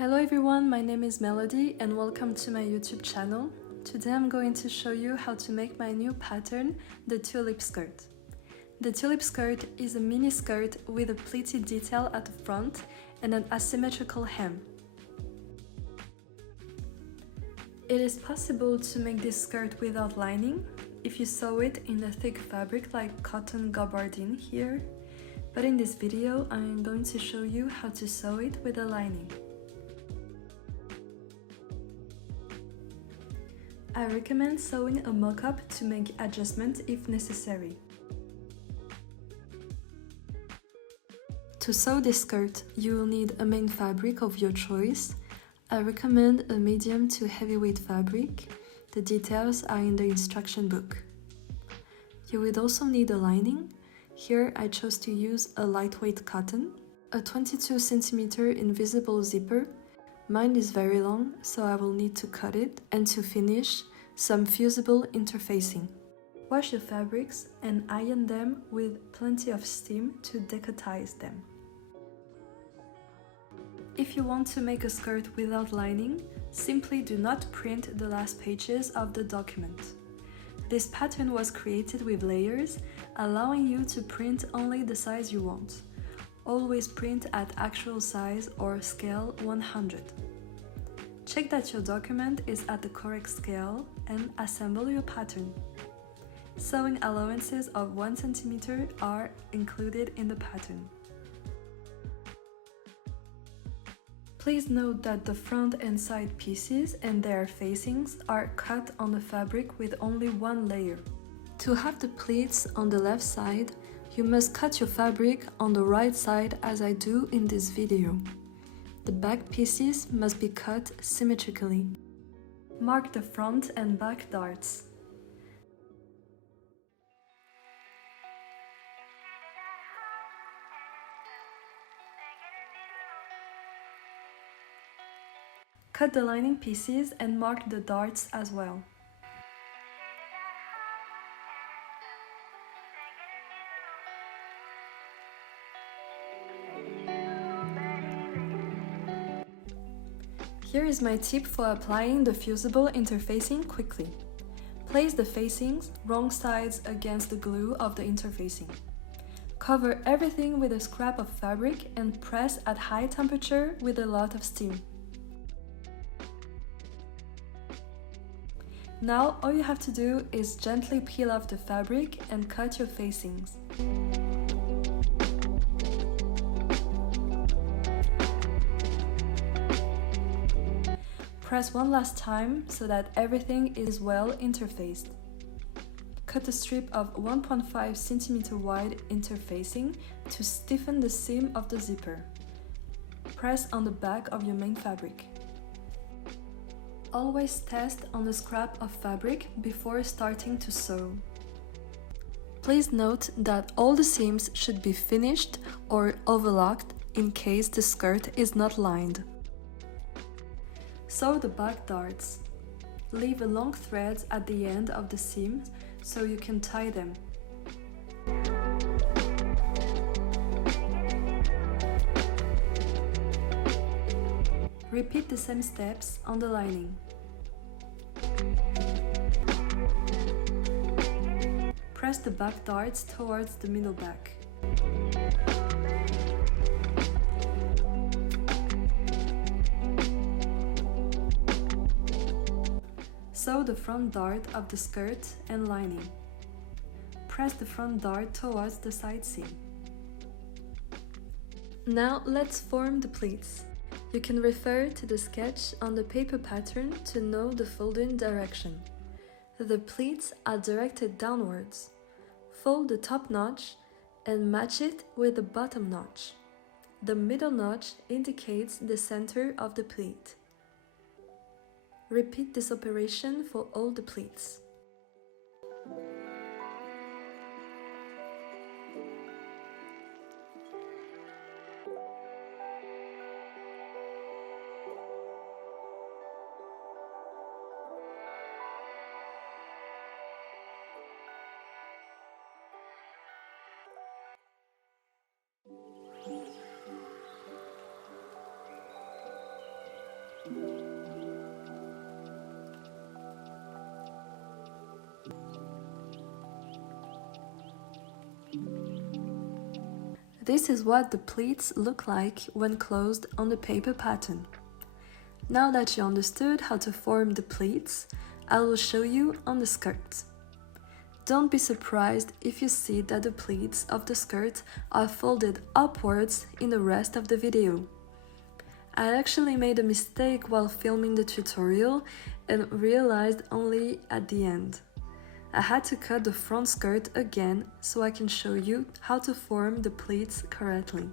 Hello everyone, my name is Melody and welcome to my YouTube channel. Today I'm going to show you how to make my new pattern, the tulip skirt. The tulip skirt is a mini skirt with a pleated detail at the front and an asymmetrical hem. It is possible to make this skirt without lining if you sew it in a thick fabric like cotton gabardine here, but in this video I'm going to show you how to sew it with a lining. I recommend sewing a mock-up to make adjustments if necessary. To sew this skirt, you will need a main fabric of your choice. I recommend a medium to heavyweight fabric. The details are in the instruction book. You would also need a lining. Here I chose to use a lightweight cotton, a 22 cm invisible zipper. Mine is very long, so I will need to cut it, and to finish, some fusible interfacing. Wash your fabrics and iron them with plenty of steam to decotize them. If you want to make a skirt without lining, simply do not print the last pages of the document. This pattern was created with layers, allowing you to print only the size you want. Always print at actual size or scale 100. Check that your document is at the correct scale and assemble your pattern. Sewing allowances of 1 cm are included in the pattern. Please note that the front and side pieces and their facings are cut on the fabric with only one layer. To have the pleats on the left side, you must cut your fabric on the right side as I do in this video. The back pieces must be cut symmetrically. Mark the front and back darts. Cut the lining pieces and mark the darts as well. Here is my tip for applying the fusible interfacing quickly. Place the facings wrong sides against the glue of the interfacing. Cover everything with a scrap of fabric and press at high temperature with a lot of steam. Now all you have to do is gently peel off the fabric and cut your facings. Press one last time so that everything is well interfaced. Cut a strip of 1.5 cm wide interfacing to stiffen the seam of the zipper. Press on the back of your main fabric. Always test on a scrap of fabric before starting to sew. Please note that all the seams should be finished or overlocked in case the skirt is not lined. Sew the back darts. Leave a long thread at the end of the seams so you can tie them. Repeat the same steps on the lining. Press the back darts towards the middle back. Sew the front dart of the skirt and lining. Press the front dart towards the side seam. Now let's form the pleats. You can refer to the sketch on the paper pattern to know the folding direction. The pleats are directed downwards. Fold the top notch and match it with the bottom notch. The middle notch indicates the center of the pleat. Repeat this operation for all the pleats. This is what the pleats look like when closed on the paper pattern. Now that you understood how to form the pleats, I will show you on the skirt. Don't be surprised if you see that the pleats of the skirt are folded upwards in the rest of the video. I actually made a mistake while filming the tutorial and realized only at the end. I had to cut the front skirt again so I can show you how to form the pleats correctly.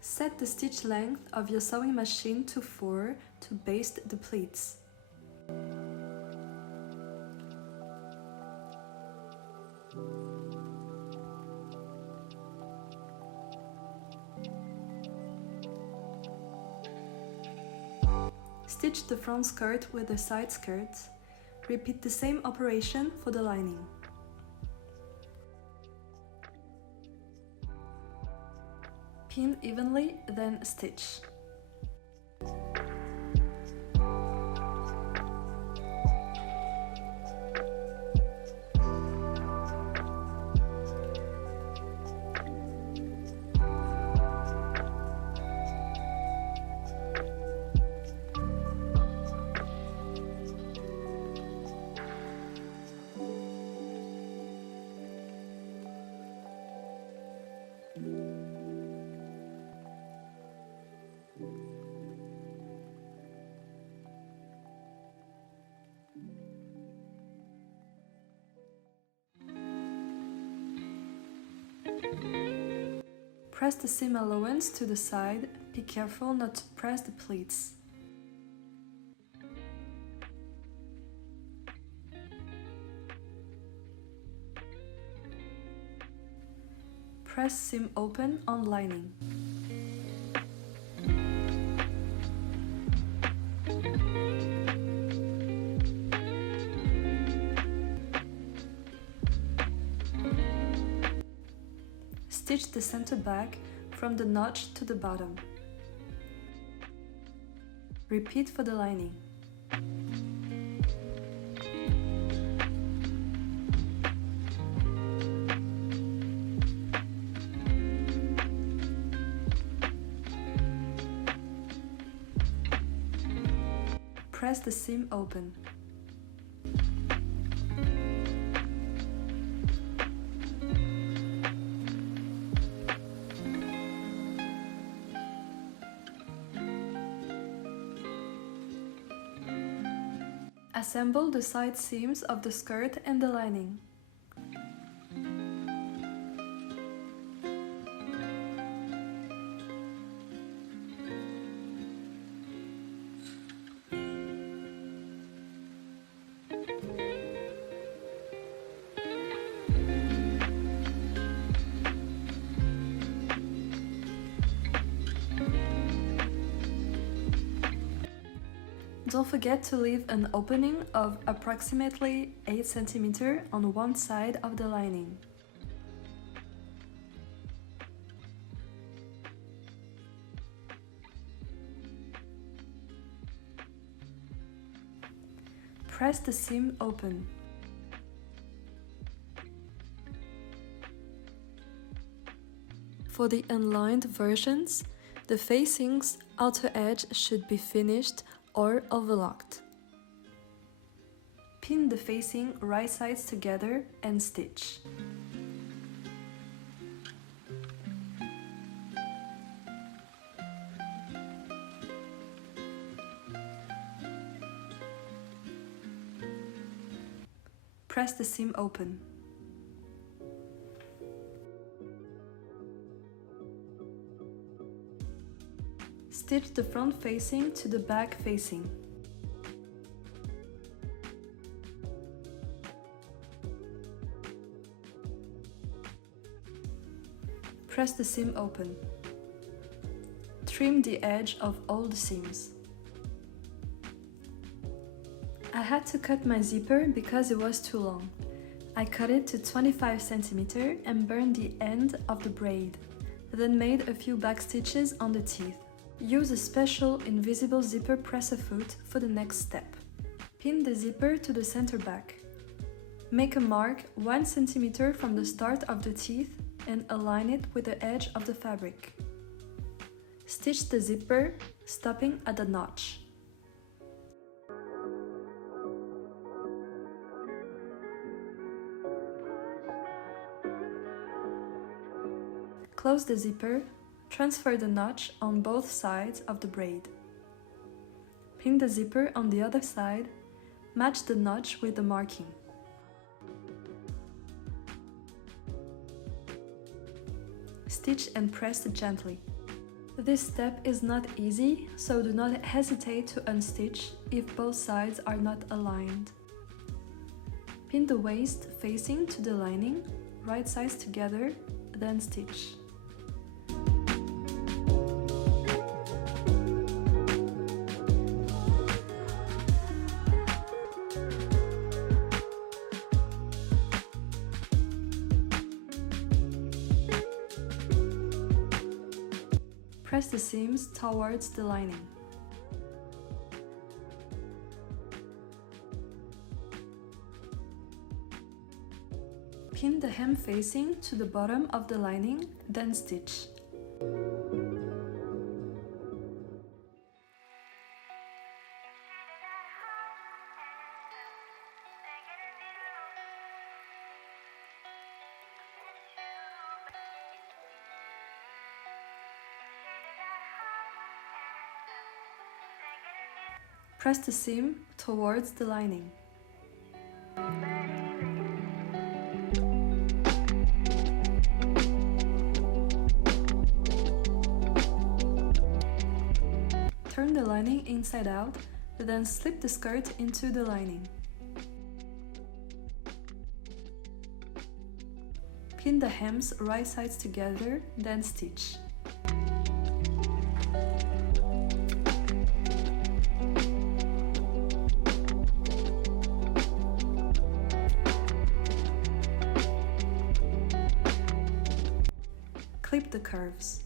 Set the stitch length of your sewing machine to 4 to baste the pleats. Stitch the front skirt with the side skirt. Repeat the same operation for the lining. Pin evenly, then stitch. Press the seam allowance to the side, be careful not to press the pleats. Press seam open on lining. Stitch the center back from the notch to the bottom. Repeat for the lining. Press the seam open. Assemble the side seams of the skirt and the lining. Don't forget to leave an opening of approximately 8 cm on one side of the lining. Press the seam open. For the unlined versions, the facing's outer edge should be finished or overlocked. Pin the facing right sides together and stitch. Press the seam open. Stitch the front facing to the back facing. Press the seam open. Trim the edge of all the seams. I had to cut my zipper because it was too long. I cut it to 25 cm and burned the end of the braid, then made a few back stitches on the teeth. Use a special invisible zipper press-a-foot for the next step. Pin the zipper to the center back. Make a mark 1 cm from the start of the teeth and align it with the edge of the fabric. Stitch the zipper, stopping at the notch. Close the zipper, transfer the notch on both sides of the braid. Pin the zipper on the other side, match the notch with the marking. Stitch and press gently. This step is not easy, so do not hesitate to unstitch if both sides are not aligned. Pin the waist facing to the lining, right sides together, then stitch. Press the seams towards the lining. Pin the hem facing to the bottom of the lining, then stitch. Press the seam towards the lining. Turn the lining inside out, then slip the skirt into the lining. Pin the hems right sides together, then stitch. Clip the curves.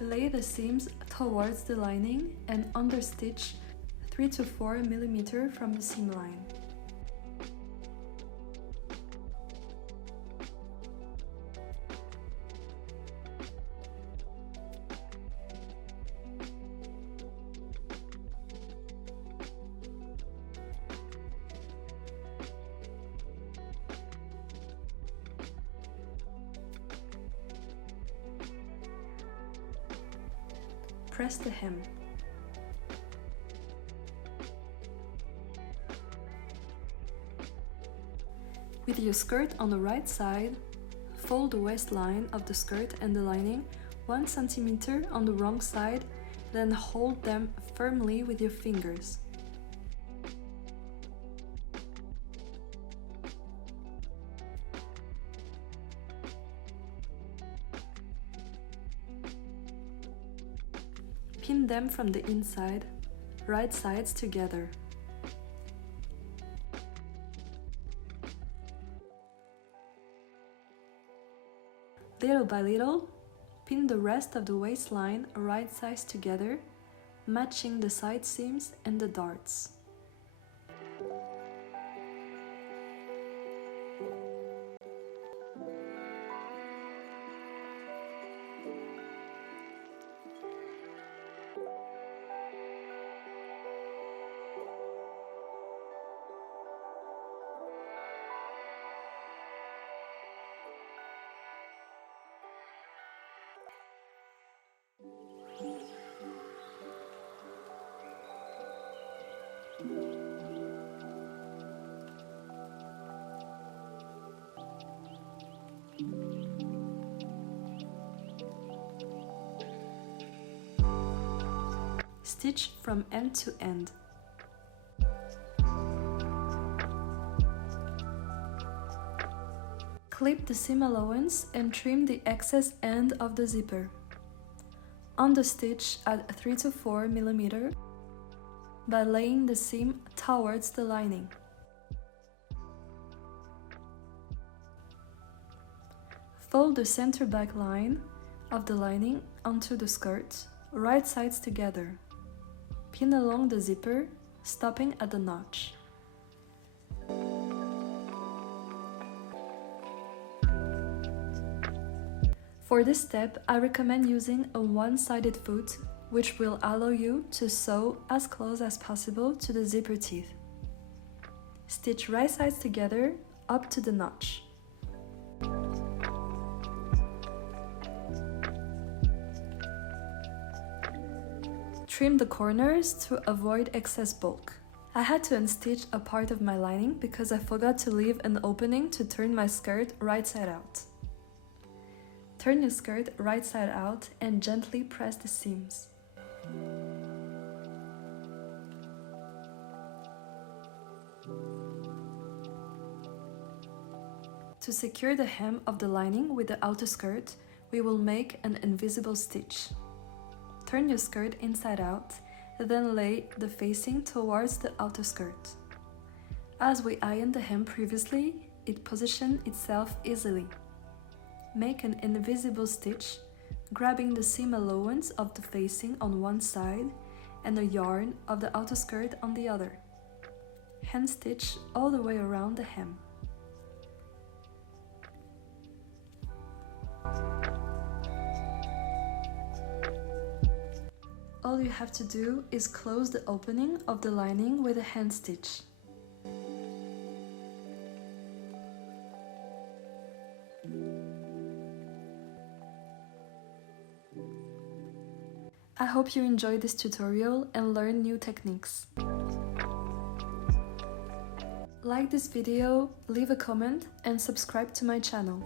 Lay the seams towards the lining and understitch 3 to 4 mm from the seam line. Press the hem. With your skirt on the right side, fold the waistline of the skirt and the lining 1 cm on the wrong side, then hold them firmly with your fingers. Pin them from the inside, right sides together. Little by little, pin the rest of the waistline right sides together, matching the side seams and the darts. Stitch from end to end. Clip the seam allowance and trim the excess end of the zipper. On the stitch, add 3 to 4 mm by laying the seam towards the lining. Fold the center back line of the lining onto the skirt, right sides together. Pin along the zipper, stopping at the notch. For this step, I recommend using a one-sided foot, which will allow you to sew as close as possible to the zipper teeth. Stitch right sides together up to the notch. Trim the corners to avoid excess bulk. I had to unstitch a part of my lining because I forgot to leave an opening to turn my skirt right side out. Turn your skirt right side out and gently press the seams. To secure the hem of the lining with the outer skirt, we will make an invisible stitch. Turn your skirt inside out, then lay the facing towards the outer skirt. As we ironed the hem previously, it positioned itself easily. Make an invisible stitch, grabbing the seam allowance of the facing on one side and the yarn of the outer skirt on the other. Hand stitch all the way around the hem. All you have to do is close the opening of the lining with a hand stitch. I hope you enjoyed this tutorial and learned new techniques. Like this video, leave a comment and subscribe to my channel.